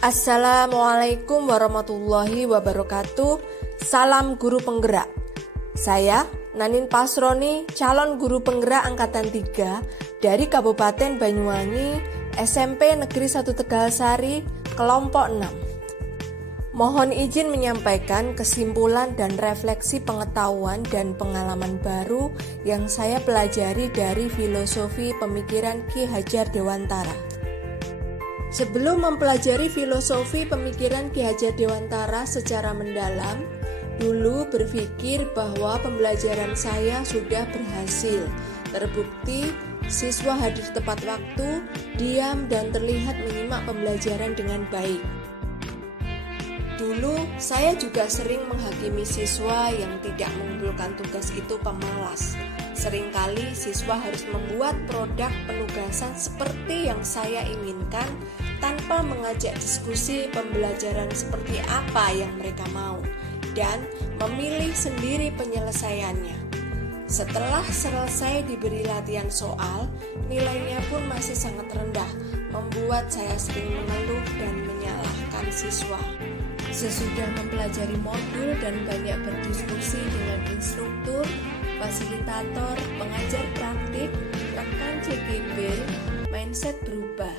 Assalamualaikum warahmatullahi wabarakatuh. Salam guru penggerak. Saya Nanin Pasroni, calon guru penggerak angkatan 3 dari Kabupaten Banyuwangi, SMP Negeri 1 Tegalsari, kelompok 6. Mohon izin menyampaikan kesimpulan dan refleksi pengetahuan dan pengalaman baru yang saya pelajari dari filosofi pemikiran Ki Hajar Dewantara. Sebelum mempelajari filosofi pemikiran Ki Hajar Dewantara secara mendalam, dulu berpikir bahwa pembelajaran saya sudah berhasil. Terbukti, siswa hadir tepat waktu, diam dan terlihat menyimak pembelajaran dengan baik. Dulu, saya juga sering menghakimi siswa yang tidak mengumpulkan tugas itu pemalas. Seringkali siswa harus membuat produk penugasan seperti yang saya inginkan tanpa mengajak diskusi pembelajaran seperti apa yang mereka mau dan memilih sendiri penyelesaiannya. Setelah selesai diberi latihan soal, nilainya pun masih sangat rendah, membuat saya sering mengeluh dan menyalahkan siswa. Sesudah mempelajari modul dan banyak berdiskusi dengan instruktur, fasilitator, pengajar praktik, rekan CGB, mindset berubah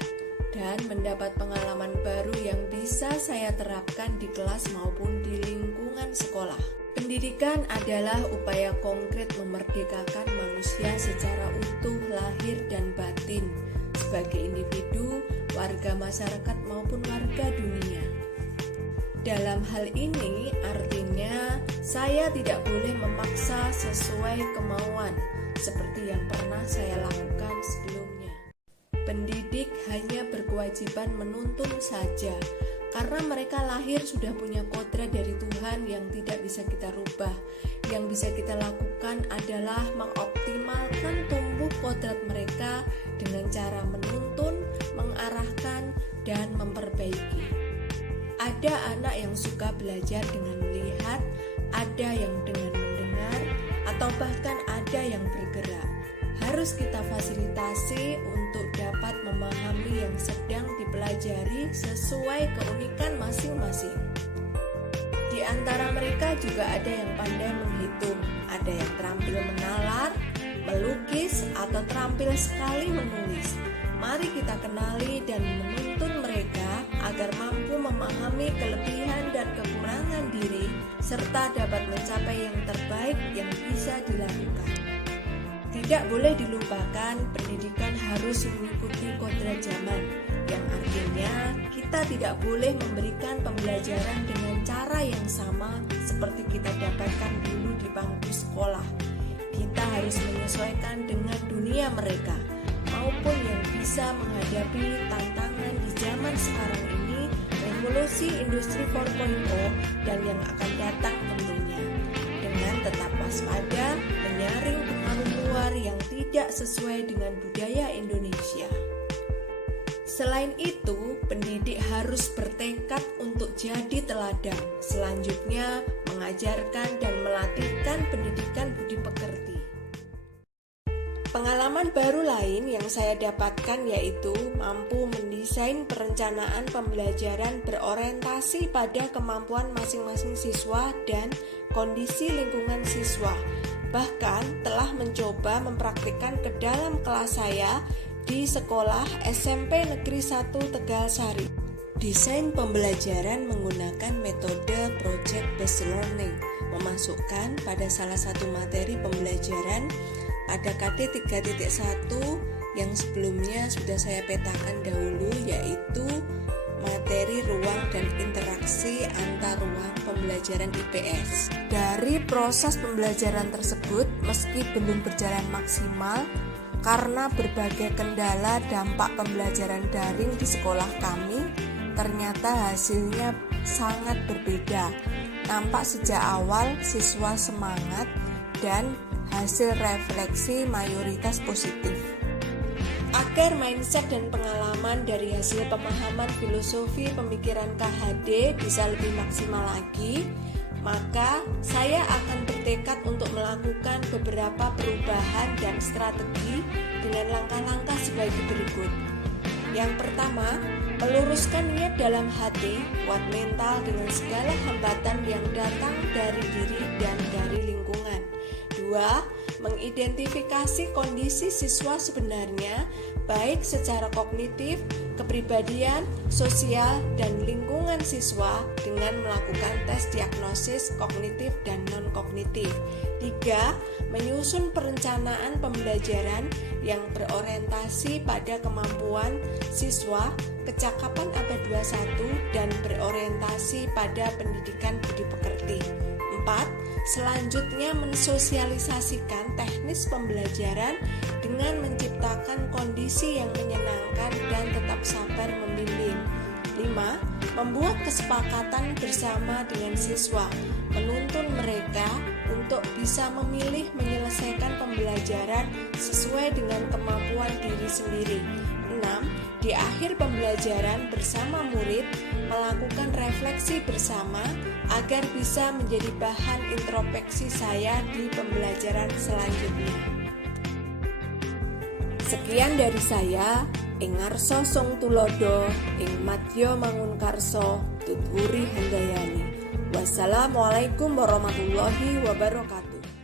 dan mendapat pengalaman baru yang bisa saya terapkan di kelas maupun di lingkungan sekolah. Pendidikan adalah upaya konkret memerdekakan manusia secara utuh lahir dan batin sebagai individu, warga masyarakat maupun warga dunia. Dalam hal ini artinya saya tidak boleh memaksa sesuai kemauan seperti yang pernah saya lakukan sebelumnya. Pendidik hanya berkewajiban menuntun saja karena mereka lahir sudah punya kodrat dari Tuhan yang tidak bisa kita rubah. Yang bisa kita lakukan adalah mengoptimalkan tumbuh kodrat mereka dengan cara menuntun, mengarahkan, dan memperbaiki. Ada anak yang suka belajar dengan melihat, ada yang dengan mendengar, atau bahkan ada yang bergerak. Harus kita fasilitasi untuk dapat memahami yang sedang dipelajari sesuai keunikan masing-masing. Di antara mereka juga ada yang pandai menghitung, ada yang terampil menalar, melukis, atau terampil sekali menulis. Mari kita kenali dan menuntun mereka agar mampu memahami kelebihan dan kekurangan diri serta dapat mencapai yang terbaik yang bisa dilakukan. Tidak boleh dilupakan, pendidikan harus mengikuti kodrat zaman, yang artinya kita tidak boleh memberikan pembelajaran dengan cara yang sama seperti kita dapatkan dulu di bangku sekolah. Kita harus menyesuaikan dengan dunia mereka, maupun yang bisa menghadapi tantangan di zaman sekarang ini, revolusi industri 4.0 dan yang akan datang tentunya, dengan tetap waspada, menyaring pengaruh luar yang tidak sesuai dengan budaya Indonesia. Selain itu, pendidik harus bertekad untuk jadi teladan. Selanjutnya, mengajarkan dan melatihkan pendidikan budi pekerti. Pengalaman baru lain yang saya dapatkan yaitu mampu mendesain perencanaan pembelajaran berorientasi pada kemampuan masing-masing siswa dan kondisi lingkungan siswa. Bahkan telah mencoba mempraktikkan ke dalam kelas saya di sekolah SMP Negeri 1 Tegalsari. Desain pembelajaran menggunakan metode Project Based Learning, memasukkan pada salah satu materi pembelajaran pada KD 3.1 yang sebelumnya sudah saya petakan dahulu, yaitu materi ruang dan interaksi antar ruang pembelajaran IPS. Dari proses pembelajaran tersebut, meski belum berjalan maksimal karena berbagai kendala dampak pembelajaran daring di sekolah kami, ternyata hasilnya sangat berbeda. Nampak sejak awal siswa semangat dan hasil refleksi mayoritas positif. Agar mindset dan pengalaman dari hasil pemahaman filosofi pemikiran KHD bisa lebih maksimal lagi, maka saya akan bertekad untuk melakukan beberapa perubahan dan strategi dengan langkah-langkah sebagai berikut. Yang pertama, meluruskan niat dalam hati, kuat mental dengan segala hambatan yang datang dari diri dan dari lingkungan. 2. Mengidentifikasi kondisi siswa sebenarnya, baik secara kognitif, kepribadian, sosial, dan lingkungan siswa dengan melakukan tes diagnosis kognitif dan non-kognitif. 3. Menyusun perencanaan pembelajaran yang berorientasi pada kemampuan siswa, kecakapan abad 21, dan berorientasi pada pendidikan budi pekerti. 4. Selanjutnya mensosialisasikan teknis pembelajaran dengan menciptakan kondisi yang menyenangkan dan tetap sabar membimbing. 5. Membuat kesepakatan bersama dengan siswa, menuntun mereka untuk bisa memilih menyelesaikan pembelajaran sesuai dengan kemampuan diri sendiri. 6. Di akhir pembelajaran bersama murid, melakukan refleksi bersama agar bisa menjadi bahan introspeksi saya di pembelajaran selanjutnya. Sekian dari saya, ing ngarsa sung tulodo, ing madya mangunkarsa, tutwuri handayani. Wassalamualaikum warahmatullahi wabarakatuh.